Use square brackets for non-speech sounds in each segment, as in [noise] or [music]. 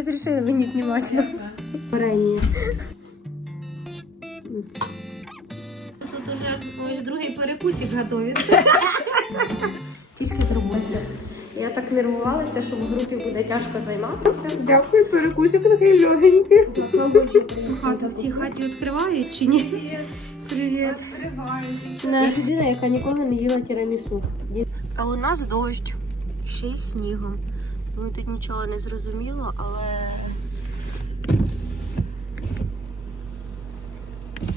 разрешили мені знімати. Варення. Тут уже ось другий перекусик готується. Тільки зробилося. Я так нервувалася, що в групі буде тяжко займатися. Дякую, перекусик такий легенький. Хату в цій хаті відкривають чи ні? Привіт. Я людина, яка ніколи не їла тірамісу. А у нас дощ, ще й снігом. Ну тут нічого не зрозуміло, але.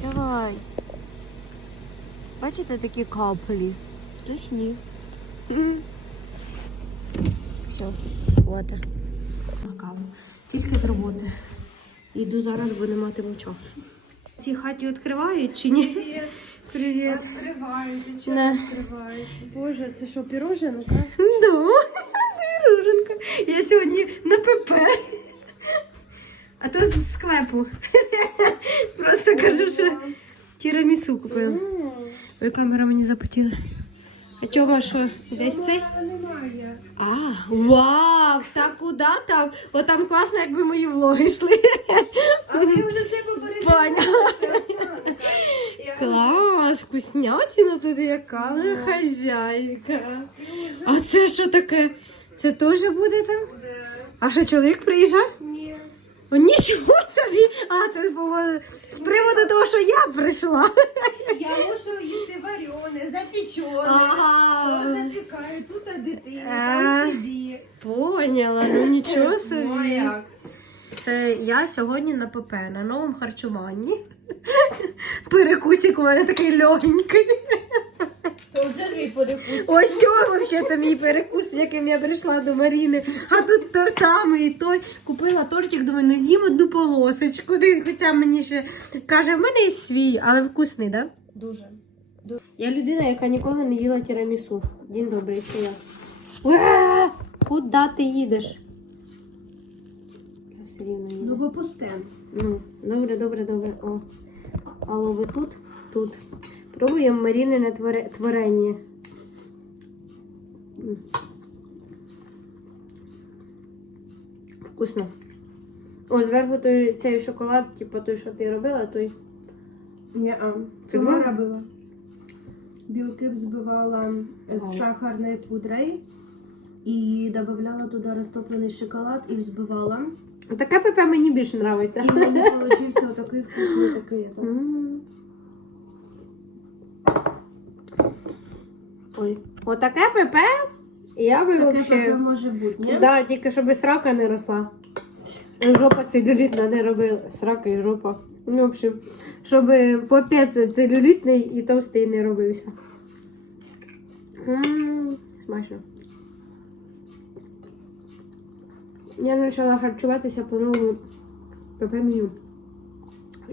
Давай. Бачите такі каплі? То сніг. Все, хватить. На. Тільки з роботи. Йду зараз, бо не матиму часу. Ці хаті відкривають чи ні? Привіт. Да. відкриваєте? Боже, це що, піроженка? Да, пироженка. Я сьогодні на ПП. А то з склепу. Просто кажу, що тірамісу купила. Ой, камера мені запотіла. А чого, що десь цей? А, вау! Та куди там? О, там класно, якби мої влоги йшли. А ви вже це попередили. Клас, вкуснятина тут яка, але хазяйка. А це що таке? Це теж буде там? А що чоловік приїжджав? Ні. О, нічого собі! А це було з приводу того, що я прийшла. Я можу їсти варене, запечене. Ага. То запікаю, тут а дитині, там собі. Поняла, ну нічого Ну, а собі. як? Це я сьогодні на ПП, на новому харчуванні. Перекусик у мене такий легенький. То вже твій перекус. Ось цього взагалі мій перекус, з яким я прийшла до Маріни. А тут тортами і той. Купила тортик, думаю, ну з'їм одну полосочку. Хоча мені ще каже, в мене є свій, але вкусний, так? Да? Дуже. Я людина, яка ніколи не їла тірамісу. День добрий, це я. Куди ти їдеш? Я все рівно їду. Ну, бо пусте. Ну, добре, добре, добре. О. Алло, ви тут? Тут. Пробуємо Марінине творе... творення. Вкусно. О, зверху той цей шоколад, типу той, що ти робила, той. Ні, а. Це Сама робила. Білки взбивала з сахарною пудрою і додавала туди розтоплений шоколад і взбивала. Таке ПП мені більше подобається. І мені получився отакий вкусний такий. это. Ой, отаке ПП, я би Таке вообще... таке може бути, ні? Да, тільки щоб срака не росла. Жопа целюлітна не робила. Срака і жопа. Ну, в общем, щоб попець целюлітний і товстий не робився. М, Смачно. Я почала харчуватися по новому ПП меню.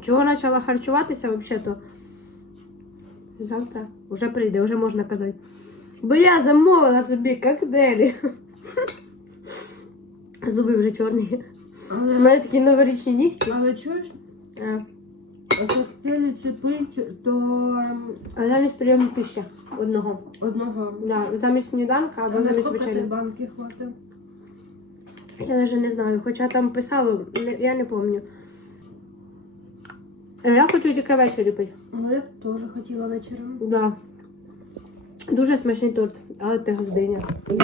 Чого почала харчуватися взагалі-то? Завтра вже прийде, вже можна казати. Бо я замовила собі коктейлі. Зуби вже чорні. У мене такі новорічні нігті. але чуєш, А, коктейлі це пить, то ем, А замість прийому пища одного. одного. Да, замість сніданка або А замість вечері. банки хватить? Я навіть не знаю, хоча там писало, я не пам'ятаю. Е, Я хочу тільки ввечері пити. Ну, я теж хотіла вечором. Да. Дуже смачний торт, але ти газдиня. Ну.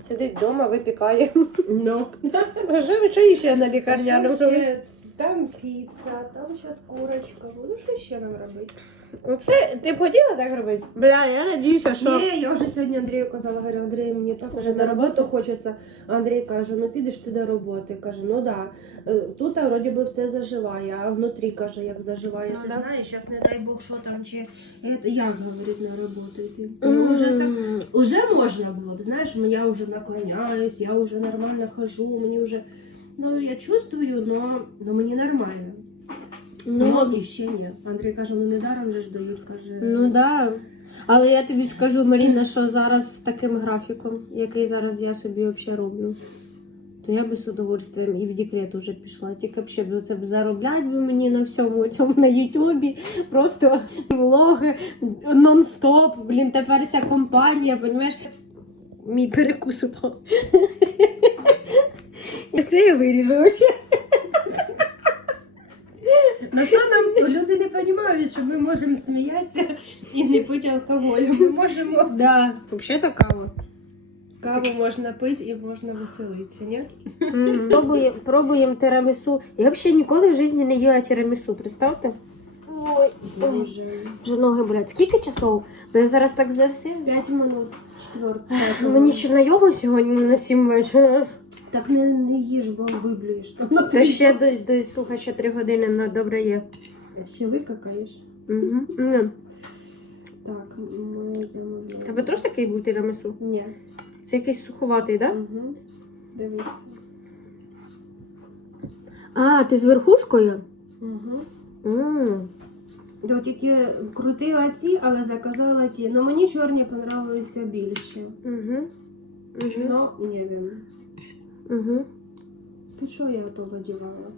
Сидить вдома, випікає. Ну. [laughs] Живе, що ще на лікарняному? Там піца, там зараз курочка. Ну що ще нам робити? Оце ти б хотіла так робити? Бля, я надіюся, що. Ні, я вже сьогодні Андрію казала, говорю, Андрій, мені так Вже на роботу хочеться. Андрій каже, ну підеш ти до роботи. Каже, ну да. Е, Тут а, вроді би все заживає, а внутрі каже, як заживає. Ну, ти да. знаєш, зараз не дай Бог, що там чи это, як говорить на роботу йти. Ну, уже так Уже можна було б, знаєш, я вже наклоняюсь, я вже нормально хожу, мені вже, ну я чувствую, но, но мені нормально. Ну, Ну, і ще ні. Андрій каже, ну недаром же ж дають, каже. ну да. Але я тобі скажу, Маріна, що зараз з таким графіком, який зараз я собі взагалі роблю, то я би з удовольствием і в декрет уже пішла. Тільки б ще б це б заробляти би мені на всьому цьому на Ютубі. Просто влоги нон-стоп. Блін, тепер ця компанія, понімаєш? Мій перекус упав. [laughs] Це я виріжу ще. На нам люди не розуміють, що ми можемо сміятися і не пити алкоголь. Ми можемо Да. Взагалі то кава. каву можна пити і можна веселитися, ні? Пробуємо, пробуємо тирамісу. Я взагалі ніколи в житті не їла тирамісу, представте? Ой. Вже ноги болять. Скільки часов? Бо я зараз так засів. П'ять минут. Четверта. Ну, Мені ще на йогу сьогодні на 7 вечора. Так не, не їж, бо виблюєш. Та ще до, до слухай, ще 3 години на добре є. Ще викакаєш. Угу. Ну. Так, ми замовляємо. Тебе теж такий був тирамісу? Ні. Це якийсь суховатий, так? Да? Угу. Дивись. А, ти з верхушкою? Угу. М. То тільки крутила ці, але заказала ті. Ну мені чорні понравилися більше. Угу. Угу. Ну, не wiem. Угу. Під що я того дівала?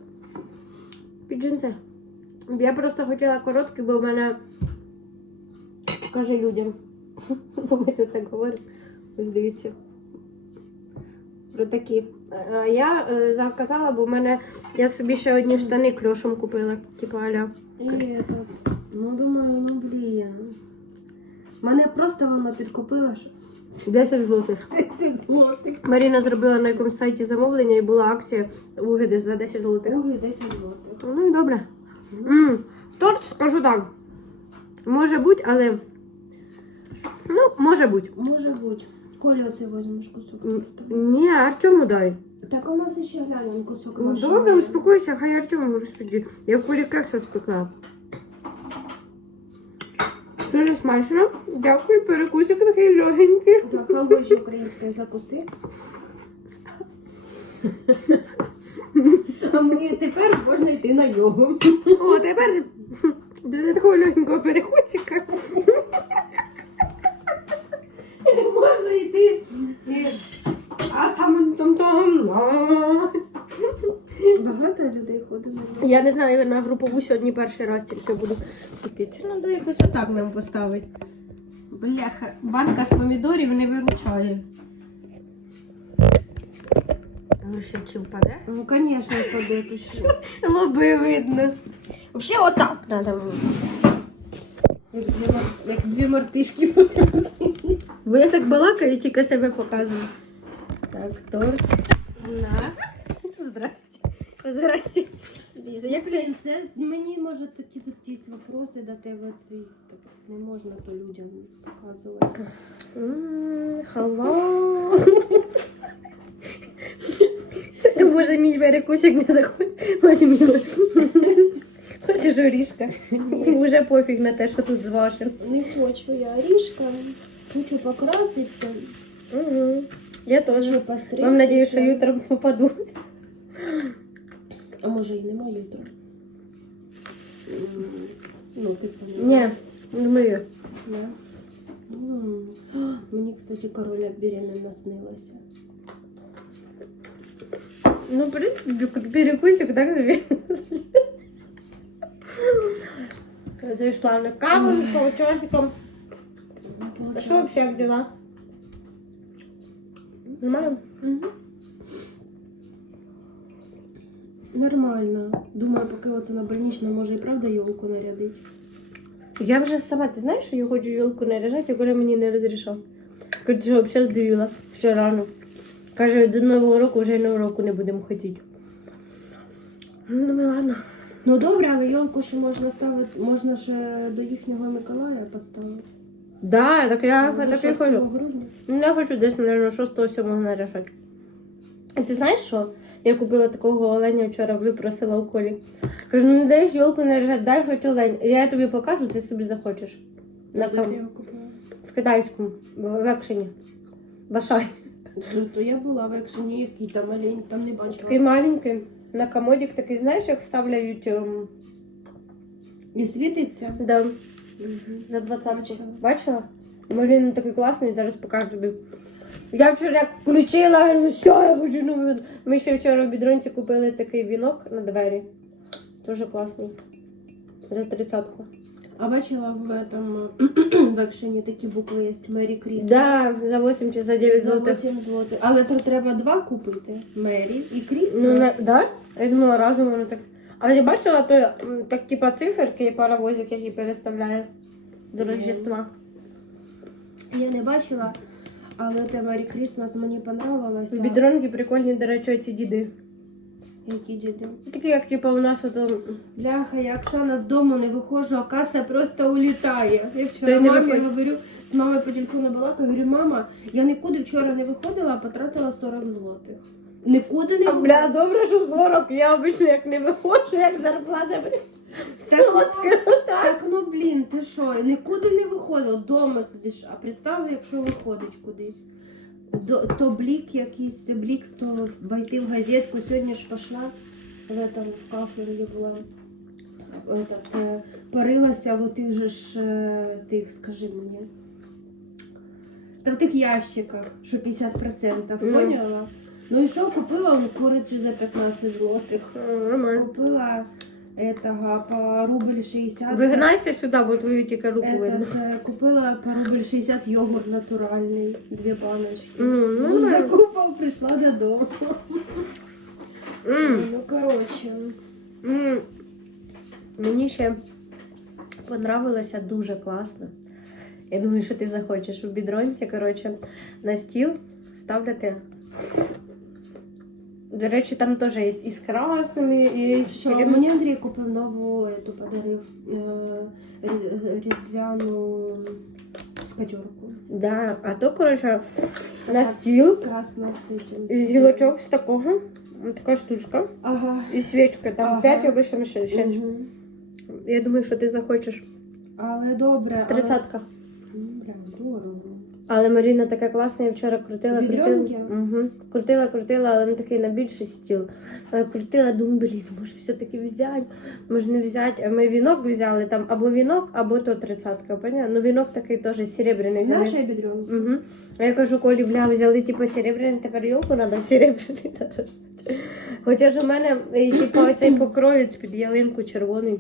Під джинси. Я просто хотіла короткі, бо в мене каже людям. [laughs] Бо так говоримо. Ось дивіться. Про такі. Я е, заказала, бо в мене я собі ще одні штани кльошем купила. Типу аля. І это, ну думаю, ну блін. Мене просто воно підкупило, що 10 злотих. 10 злотих. Маріна зробила на якомусь сайті замовлення і була акція угоди за 10 злотих. Друге 10 злотих. Ну і добре. М, Торт, скажу так. Може бути, але. Ну, може бути. Може бути. Колі оце візьмеш кусок М, торта. Ні, Артему дай. Так у нас ще глянь кусок Ну, нашого. Добре, успокойся, хай Артему розподіл. Я в полі кекса спекла. Дуже смачно. Дякую, перекусик такий легенький. Так, хороші українські закуси. А ми тепер можна йти на йогу. О, тепер без такого легенького перекусика. Можна йти. А там там там. Багато людей ходить. Я не знаю, на групову сьогодні перший раз тільки буду йти. Це треба якось отак нам поставити. Бляха, банка з помідорів не виручає. Ну, ще чи впаде? Ну, звісно, впаде. Лоби видно. Взагалі отак треба. Як дві, як дві мартишки. Бо я так балакаю, тільки себе показую. Так, торт. На. Здрасте. Як це? Це мені може такі тут є вопроси до тебе. Ці так не можна то людям показувати. М, [laughs] Боже, мій перекусик не заходить. Його. Хочеш орішка? Уже пофіг на те, що тут з вашим. Не хочу я ріжка. Хочу покраситися. Угу. Я. Хочу. Вам надію, що утром попаду. А може і нема утра. М, Ну, типу, Ні, не мию. Да. М. А, [gasps] Мені, кстати, короля беременна снилася. Ну, в принципі, перекусик так собі. Зайшла на каву з полчасиком. А що взагалі як дела? Нормально? Мгм. Нормально. Думаю, поки оце на больничному може і правда йолку нарядити. Я вже сама, ти знаєш, що я хочу йолку наряжати, а Коля мені не розрішав. Каже, що взагалі здивіла ще рано. Каже, до Нового року вже й Нового року не будемо хотіти. Ну, ладно. Ну добре, але йолку ще можна ставити, можна ще до їхнього Миколая поставити. Да, так я До так і хочу. грудня. Ну, я хочу десь, мабуть, 6-7 наряжати. А ти знаєш що? Я купила такого оленя вчора, випросила у колі. Кажу, ну не даєш йолку наряжати, дай хоч олень. Я тобі покажу, ти собі захочеш. На Де кам... його купила? В китайському, в екшені. Башай. Ну, то я була в екшені, який там олень, там не бачила. Такий маленький. На комодік такий, знаєш, як вставляють ем, І світиться? да, за. Бачила. Бачила? Блін, такий класний, зараз покажу тобі. Я вчора як включила, говорю, все, я хочу новий. Ми ще вчора в бідронці купили такий вінок на двері. Дуже класний. За тридцятку. А бачила в этом [clears throat] в екшені такі букви є Мері Крісмас. Да, за 8 чи за 9 За злотих. 8 злотих. Але то треба два купити. Мері і Крісмас. Ну, на, да? Я думала, разом воно так. Але я бачила, то м, так, типа циферки і паровозик, який переставляє до Рождества. Я не бачила, але те Мері Крісмас мені понравилося. В бідронки прикольні, до речі, ці діди. Які діди. Такі, як типа у нас ото. Бляха, я Оксана з дому не виходжу, а каса просто улітає. Я Ти вчора не мамі виходь. говорю, з мамою по телефону балакаю, говорю, мама, я нікуди вчора не виходила, а потратила 40 злотих. Нікуди не А, виходила. бля, добре, що 40. Я обично як не виходжу, як зарплата. блін. Сотка. Так, блін, ти що, нікуди не виходила, вдома сидиш, а представ, якщо виходить кудись. До, то блік якийсь, блік з того войти в газетку. Сьогодні ж пішла в этом в кафедрі була. Этот, е, порилася в тих же ж е, тих, скажи мені. Та в тих ящиках, що 50%, Ну. поняла? Ну і що, купила курицю за 15 злотих. Нормально. Купила этого по рубль 60. Вигнайся сюди, бо твою тільки руку видно. Этот, э, купила по рубль 60 йогурт натуральний, дві баночки. М, Ну, нормально. закупав, прийшла додому. М. Ну, коротше. М, Мені ще понравилося дуже класно. Я думаю, що ти захочеш. У бідронці, коротше, на стіл ставляти. до речі, там теж є і з красними, і з Що, мені Андрій купив нову, эту подарив е, різ- різдвяну скатерку. Да. А то, коротше, на стіл Красно з цим. гілочок з такого. Така штучка. Ага. І свічка. Там Ага. 5 або ще ще. Мгм. Я думаю, що ти захочеш. Але добре. але- Тридцятка. Бля, дорого. Але Маріна така класна, я вчора крутила, крутила. Угу. Крутила, крутила, але не такий на більший стіл. Крутила, думаю, блін, може все-таки взяти, може не взяти. А ми вінок взяли там або вінок, або то тридцятка? Ну вінок такий теж серебряний взяли. Знаєш, я бідрюнку? Угу. А я кажу, Колі, бля, взяли типу серебряний, тепер йолку треба серебряний. Хоча ж у мене е, типу, оцей покроєць під ялинку червоний.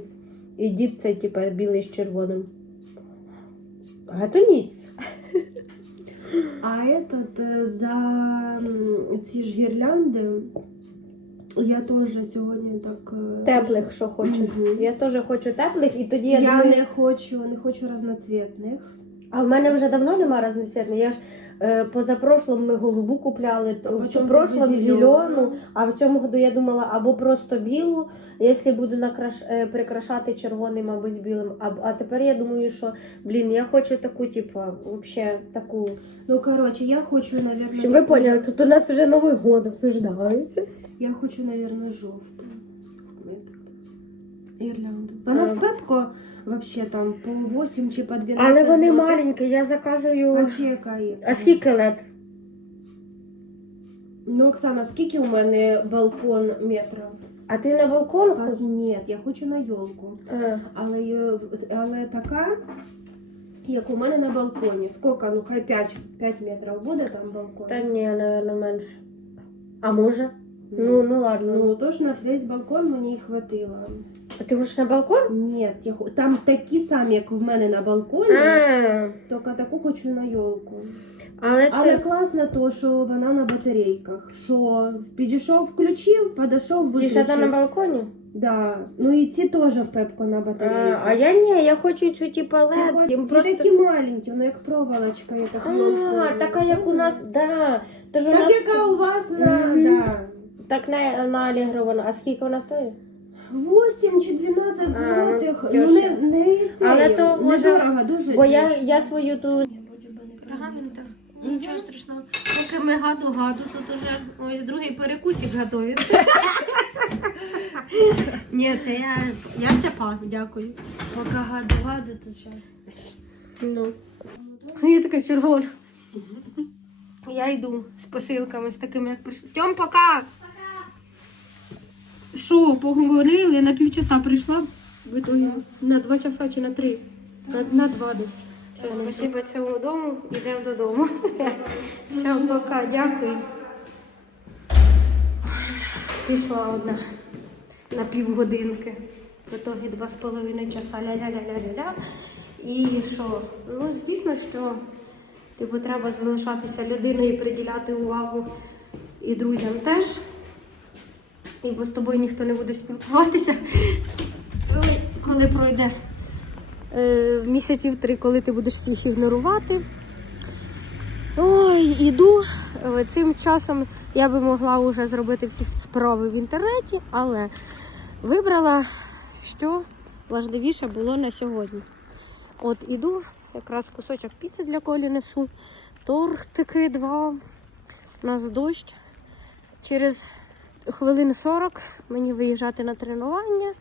І дід цей, типу, білий з червоним. А то ніц. А этот е, за ці ж гірлянди я теж сьогодні так. е, Теплих, що хочеш. Мгм. Я теж хочу теплих, і тоді я, Я, думаю. не хочу, не хочу разноцвітних. А в мене вже давно нема разноцвітних. Я ж позапрошлом ми голубу купляли, А в прошлом зелену, а в цьому году я думала або просто білу, якщо буду накраш... е, прикрашати червоним або з білим. А, а тепер я думаю, що блін, я хочу таку, типу, вообще таку. Ну, коротше, я хочу, наверное, Щоб ви поняли, тут у нас вже Новий год обсуждається. Я хочу, наверное, жовту. Ірлянду. Вона в Пепко вообще там по 8 чи по 12 Але вони злотих. маленькі, я заказую. А чекай. А скільки лет? Ну, Оксана, скільки у мене балкон метрів? А ти на балкон? Вас- Ні, я хочу на йолку. Але, але така, як у мене на балконі. Скільки? Ну, хай 5, 5 метрів буде там балкон. Та ні, напевно, менше. А може? Ну, ну ладно. Ну, тож на весь балкон мені хватило. А ти хочеш на балкон? Ні, я, хо- там такі самі, як в мене на балконі, А, тільки таку хочу на йолку. але Але це класно то, що вона на батарейках. Що підійшов, включив, подійшов, ще там на балконі? Да. Ну і ці теж в пепко на А, батарейках. а я ні, я хочу цю типу Ти LED. хоч- їм Ці просто... такі маленькі, ну як проволочка, я так А, така як у нас, да. Тож у Так нас яка у вас на Мгм. да. так на, на Allegro вона. А скільки вона стоїть? 8 чи 12 А, злотих. ну, Ну не, не це. Але то не може- дорого, дуже Бо я, дешево. я свою ту пергаментах. Нічого страшного. Поки ми гаду-гаду, тут уже ось другий перекусик готується. [laughs] Ні, це я, я це пас, дякую. Поки гаду-гаду, то час. Ну. Я така червона. Я йду з посилками, з такими, як прийшли. Тьом, пока! Що, поговорили, на півчаса прийшла в итогі на два часа чи на три. На, на два десь. Спасибо цьому дому, йдемо додому. [laughs] Все, пока, дякую. Пішла одна на півгодинки. В итоге два з половиною часа ля-ля-ля-ля-ля-ля. І що? Ну, звісно, що типу, треба залишатися людиною і приділяти увагу і друзям теж. Бо з тобою ніхто не буде спілкуватися. Коли, коли пройде е, місяців три, коли ти будеш всіх ігнорувати. Ой, іду. Е, Цим часом я би могла вже зробити всі справи в інтернеті, але вибрала, що важливіше було на сьогодні. От іду, якраз кусочок піци для колі несу, тортики два. У нас дощ. Через хвилин 40 мені виїжджати на тренування.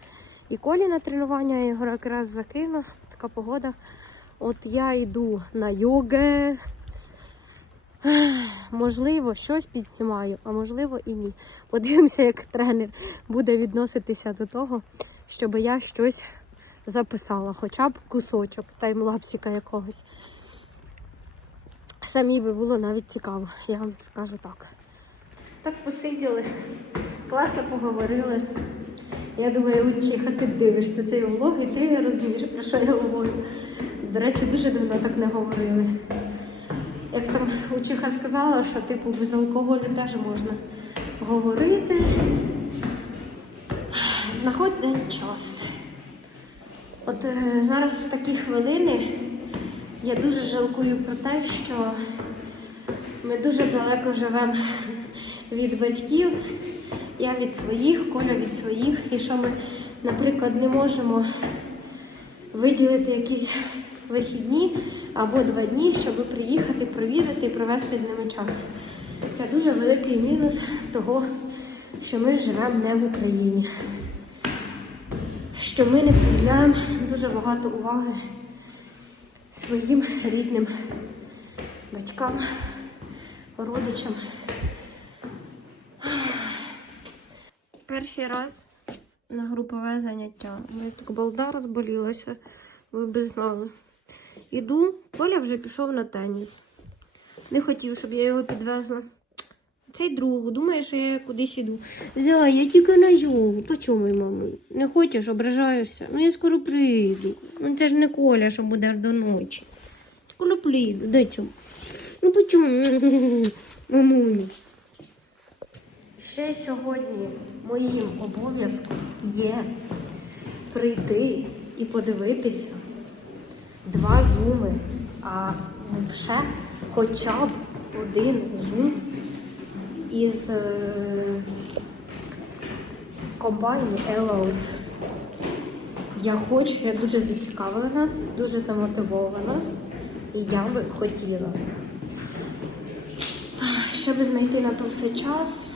І колі на тренування я його якраз закинув. Така погода. От я йду на йоге. Можливо, щось піднімаю, а можливо і ні. Подивимося, як тренер буде відноситися до того, щоб я щось записала, хоча б кусочок таймлапсика якогось. Самі би було навіть цікаво, я вам скажу так. Так посиділи, класно поговорили. Я думаю, Учиха, ти дивишся цей влог і ти розумієш, про що я говорю. До речі, дуже давно так не говорили. Як там Учиха сказала, що типу без алкоголю теж можна говорити. Знаходь день час. От е, зараз в такі хвилини я дуже жалкую про те, що ми дуже далеко живемо від батьків. Я від своїх, Коля від своїх. І що ми, наприклад, не можемо виділити якісь вихідні або два дні, щоб приїхати, провідати і провести з ними час. Це дуже великий мінус того, що ми живемо не в Україні. Що ми не приділяємо дуже багато уваги своїм рідним батькам, родичам. Перший раз на групове заняття. У мене так балда розболілася, ви б знали. Іду, Коля вже пішов на теніс. Не хотів, щоб я його підвезла. Цей друг думає, що я кудись іду. Зя, я тільки на йогу. По чому? Не хочеш, ображаєшся? Ну я скоро прийду. Ну це ж не Коля, що буде до ночі. Скоро прийду, дай цьому. Ну по чому? Ще сьогодні моїм обов'язком є прийти і подивитися два зуми, а ще хоча б один зум із е, компанії Hello. Я хочу, я дуже зацікавлена, дуже замотивована, і я би хотіла. Щоб знайти на то все час,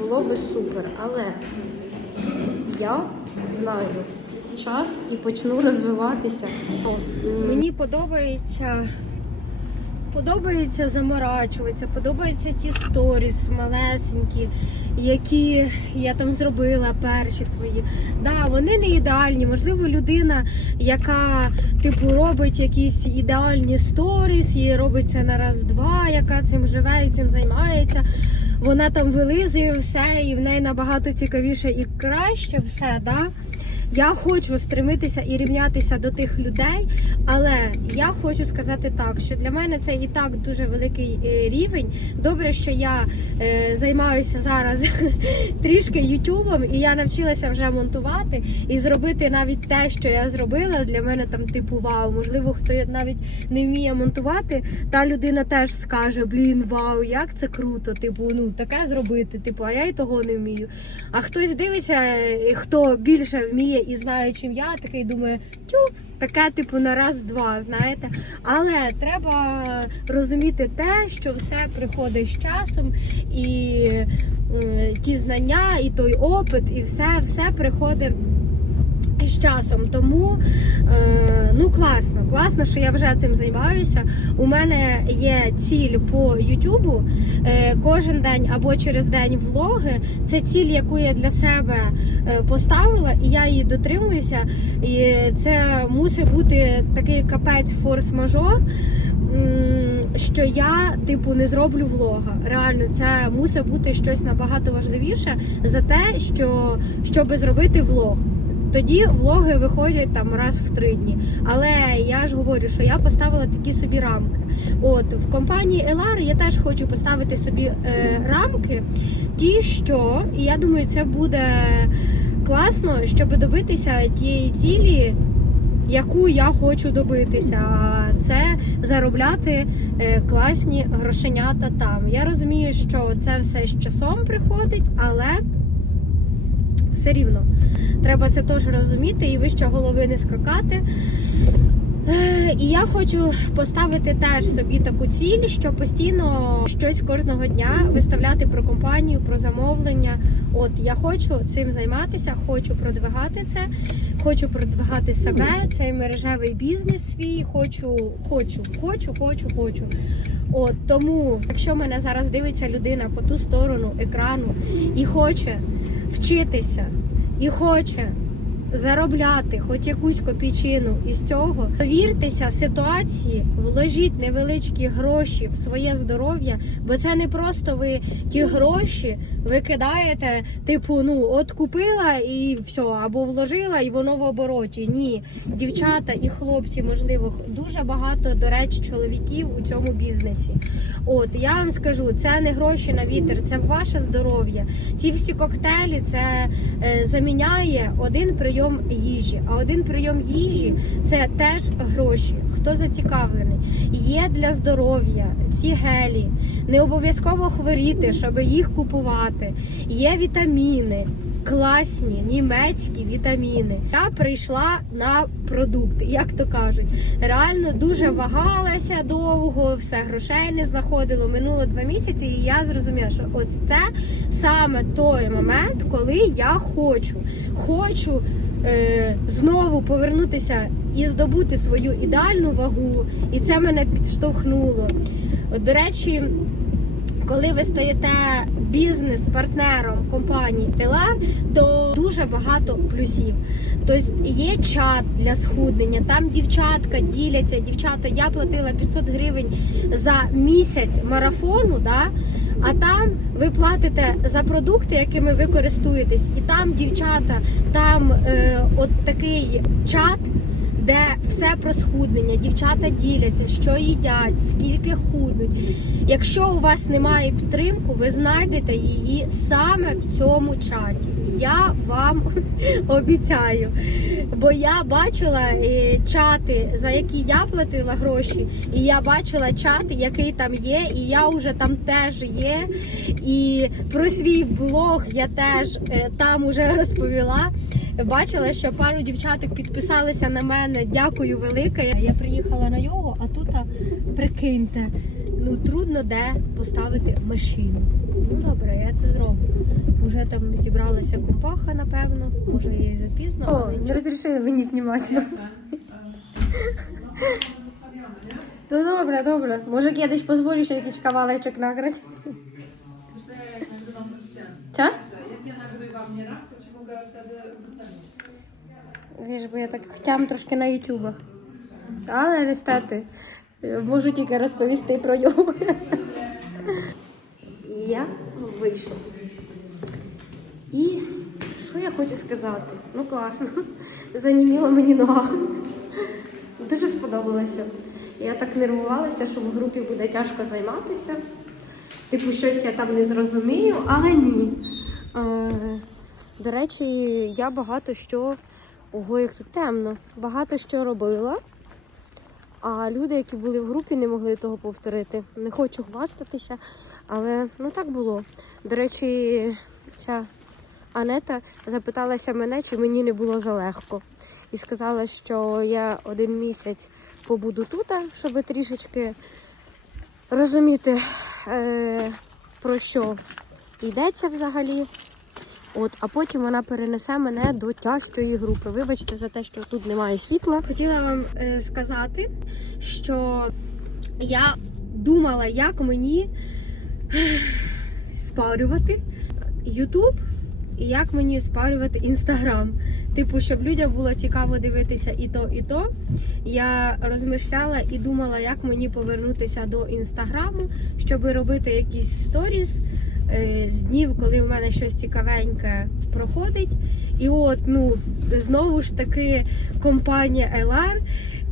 було би супер, але я знаю час і почну розвиватися. Мені подобається. Подобається заморачуватися, подобаються ті сторіс малесенькі, які я там зробила перші свої. Да, вони не ідеальні. Можливо, людина, яка типу робить якісь ідеальні сторіс, і робить на раз-два, яка цим живе і цим займається. Вона там вилизує все, і в неї набагато цікавіше і краще все. Да? Я хочу стремитися і рівнятися до тих людей, але я хочу сказати так, що для мене це і так дуже великий е, рівень. Добре, що я е, займаюся зараз [laughs] трішки Ютубом, і я навчилася вже монтувати і зробити навіть те, що я зробила. Для мене там типу вау. Можливо, хто навіть не вміє монтувати, та людина теж скаже: Блін, вау, як це круто! Типу, ну таке зробити. Типу, а я і того не вмію. А хтось дивиться, е, хто більше вміє і знаю, чим я, такий думаю, тю, таке, типу, на раз-два, знаєте. Але треба розуміти те, що все приходить з часом, і е, ті знання, і той опит, і все, все приходить. З часом, тому е, ну класно, класно, що я вже цим займаюся. У мене є ціль по Ютубу е, кожен день або через день влоги. Це ціль, яку я для себе е, поставила, і я її дотримуюся. І це мусить бути такий капець форс-мажор. Що я типу не зроблю влога. Реально, це мусить бути щось набагато важливіше за те, що щоб зробити влог. Тоді влоги виходять там раз в три дні. Але я ж говорю, що я поставила такі собі рамки. От в компанії Елар я теж хочу поставити собі е, рамки, ті, що і я думаю, це буде класно, щоб добитися тієї цілі, яку я хочу добитися. Це заробляти е, класні грошенята там. Я розумію, що це все з часом приходить, але все рівно. Треба це теж розуміти і вище голови не скакати. І я хочу поставити теж собі таку ціль, що постійно щось кожного дня виставляти про компанію, про замовлення. От я хочу цим займатися, хочу продвигати це, хочу продвигати себе, цей мережевий бізнес свій. Хочу, хочу, хочу, хочу, хочу. От тому, якщо мене зараз дивиться людина по ту сторону екрану і хоче вчитися, і хоче заробляти хоч якусь копійчину із цього, довіртеся ситуації, вложіть невеличкі гроші в своє здоров'я, бо це не просто ви ті гроші викидаєте, типу, ну от купила і все, або вложила, і воно в обороті. Ні, дівчата і хлопці, можливо, дуже багато, до речі, чоловіків у цьому бізнесі. От я вам скажу, це не гроші на вітер, це ваше здоров'я. Ті всі коктейлі це е, заміняє один прийом їжі. А один прийом їжі це теж гроші. Хто зацікавлений? Є для здоров'я ці гелі. Не обов'язково хворіти, щоб їх купувати. Є вітаміни. Класні німецькі вітаміни. Я прийшла на продукти, як то кажуть. Реально дуже вагалася довго, все грошей не знаходило. Минуло два місяці, і я зрозуміла, що ось це саме той момент, коли я хочу. Хочу знову повернутися і здобути свою ідеальну вагу, і це мене підштовхнуло. До речі, коли ви стаєте бізнес-партнером компанії Елар, то дуже багато плюсів. Тобто є чат для схуднення, там дівчатка діляться. Дівчата, я платила 500 гривень за місяць марафону. Да? А там ви платите за продукти, якими ви користуєтесь, і там дівчата, там е, от такий чат, де все про схуднення. Дівчата діляться, що їдять, скільки худнуть. Якщо у вас немає підтримки, ви знайдете її саме в цьому чаті. Я вам [laughs] обіцяю. Бо я бачила е, чати, за які я платила гроші, і я бачила чат, який там є, і я вже там теж є. І про свій блог я теж е, там уже розповіла. Бачила, що пару дівчаток підписалися на мене. Дякую велике. Я приїхала на його, а тут прикиньте, ну трудно де поставити машину. Ну добре, я це зроблю. Уже там зібралася компаха, напевно. Може, я і запізно. О, не розрішили мені знімати. Ну добре, добре. Може, кидиш дозволиш якийсь кавалечок награти? Ця? Jak ja nagrywam nieraz, to ci mogę wtedy wystawić. Віж, бо я так хотям трошки на Ютубах. Але рестати можу тільки розповісти про нього. І я вийшла. І що я хочу сказати? Ну класно. Заніміла мені нога. Дуже сподобалося. Я так нервувалася, що в групі буде тяжко займатися. Типу, щось я там не зрозумію, але ні. Е, До речі, я багато що. Ого, як тут темно. Багато що робила. А люди, які були в групі, не могли того повторити. Не хочу хвастатися, але ну так було. До речі, ця Анета запиталася мене, чи мені не було залегко. І сказала, що я один місяць побуду тут, щоб трішечки розуміти, е, про що йдеться взагалі. От, а потім вона перенесе мене до тяжкої групи. Вибачте за те, що тут немає світла. Хотіла вам е, сказати, що я думала, як мені спарювати YouTube і як мені спарювати Instagram. Типу, щоб людям було цікаво дивитися і то, і то. Я розмишляла і думала, як мені повернутися до інстаграму, щоб робити якісь сторіс е, з днів, коли в мене щось цікавеньке проходить. І от, ну, знову ж таки компанія LR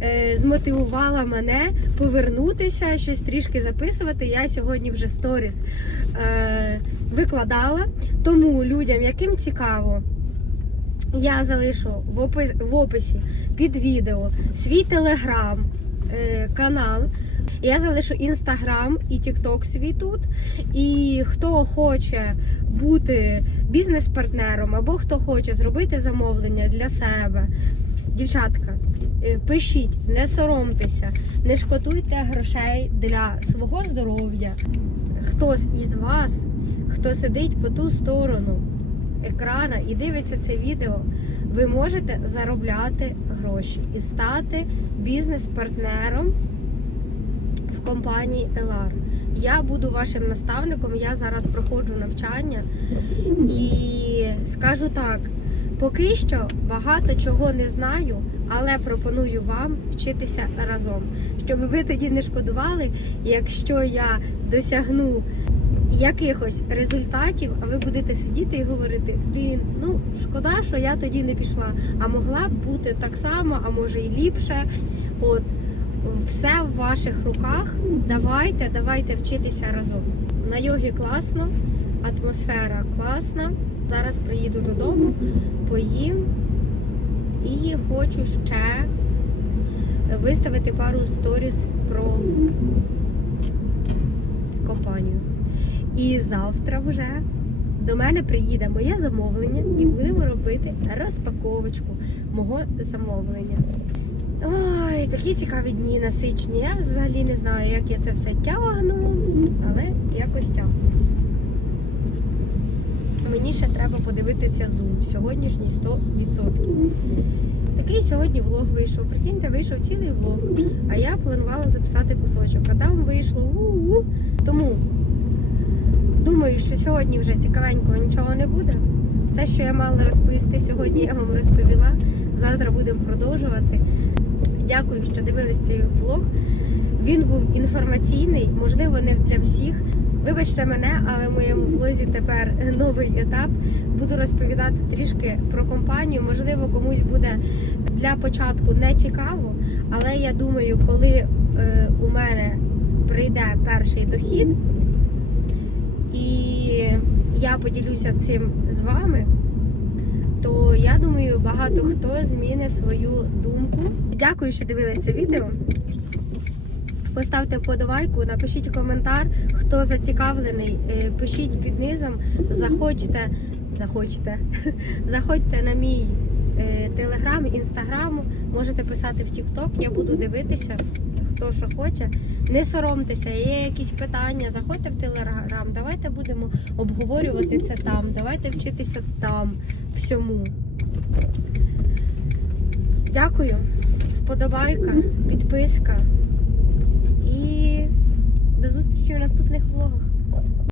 е, змотивувала мене повернутися, щось трішки записувати. Я сьогодні вже сторіс е, викладала. Тому людям, яким цікаво, я залишу в опис, в описі під відео свій телеграм е. Я залишу інстаграм і тікток свій тут. І хто хоче бути бізнес-партнером, або хто хоче зробити замовлення для себе, дівчатка, е, пишіть, не соромтеся, не шкодуйте грошей для свого здоров'я. Хтось із вас, хто сидить по ту сторону екрана і дивиться це відео, ви можете заробляти гроші і стати бізнес-партнером в компанії Елар. Я буду вашим наставником. Я зараз проходжу навчання і скажу так: поки що багато чого не знаю, але пропоную вам вчитися разом, щоб ви тоді не шкодували, якщо я досягну якихось результатів, а ви будете сидіти і говорити: блін, ну шкода, що я тоді не пішла, а могла б бути так само, а може і ліпше. От все в ваших руках. Давайте, давайте вчитися разом. На йогі класно, атмосфера класна. Зараз приїду додому, поїм і хочу ще виставити пару сторіс про компанію. І завтра вже до мене приїде моє замовлення і будемо робити розпаковочку мого замовлення. Ой, такі цікаві дні насичені. Я взагалі не знаю, як я це все тягну, але якось тягну. Мені ще треба подивитися зум. Сьогоднішній 100%. Такий сьогодні влог вийшов. Прикиньте, вийшов цілий влог. А я планувала записати кусочок, а там вийшло У -у -у. Тому думаю, що сьогодні вже цікавенького нічого не буде. Все, що я мала розповісти сьогодні, я вам розповіла. Завтра будемо продовжувати. Дякую, що дивились цей влог. Він був інформаційний, можливо, не для всіх. Вибачте мене, але в моєму влозі тепер новий етап. Буду розповідати трішки про компанію. Можливо, комусь буде для початку не цікаво, але я думаю, коли е, у мене прийде перший дохід, і я поділюся цим з вами, то я думаю, багато хто зміни свою думку. Дякую, що дивились це відео. Поставте вподобайку, напишіть коментар, хто зацікавлений, е, пишіть під низом, захочете, захочете, [laughs] заходьте на мій телеграм, інстаграм, можете писати в Тікток, я буду дивитися, хто що хоче. Не соромтеся, є якісь питання, заходьте в телеграм, давайте будемо обговорювати це там, давайте вчитися там всьому. Дякую. Вподобайка, підписка. І до зустрічі в наступних влогах.